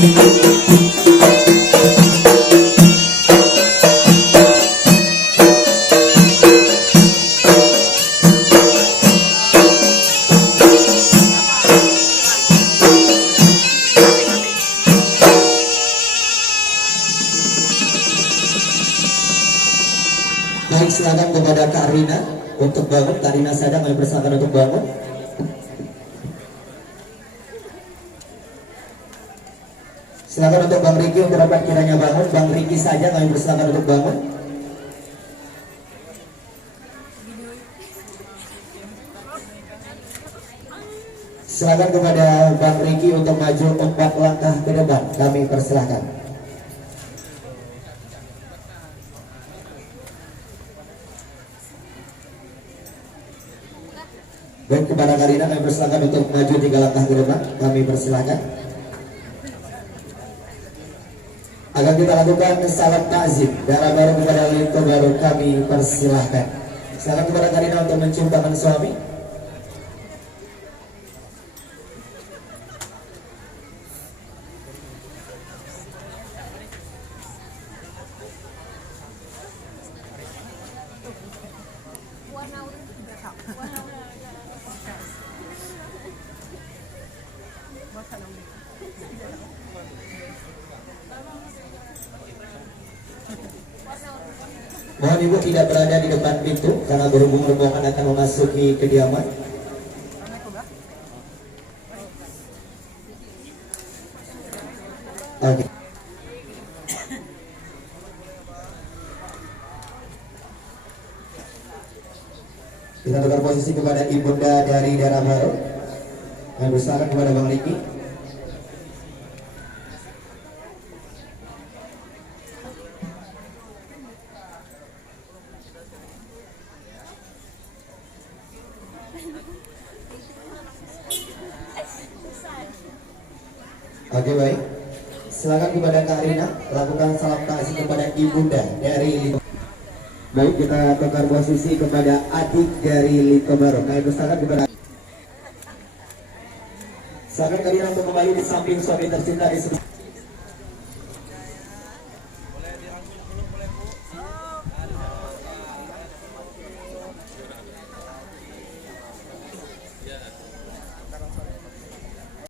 Baik, silakan kepada Kak Rina untuk bangun. Kak Rina Sada kami persilakan untuk bangun. Silakan untuk Bang Riki untuk dapat kiranya bangun. Bang Riki saja kami persilakan untuk bangun. Silakan kepada Bang Riki untuk maju 4 langkah ke depan. Kami persilahkan. Baik, kepada Karina kami persilakan untuk maju 3 langkah ke depan. Kami persilakan. Akan kita lakukan salam takzim darah baru kepada Lito baru, kami persilahkan. Silakan kepada Karina untuk mencium tangan suami. Mohon ibu tidak berada di depan pintu karena berhubung rombongan akan memasuki kediaman. Oke. Kita tukar posisi kepada ibunda dari daerah baru. Kami persilakan kepada Bang Riki. Oke, baik. Silakan kepada Kak Rina lakukan salam takzim kepada ibunda dari Lito. Baik, kita tukar posisi kepada adik dari Lito Baru. Kami persilakan kepada silakan Kak Rina untuk kembali di samping suami tercinta di sebelah.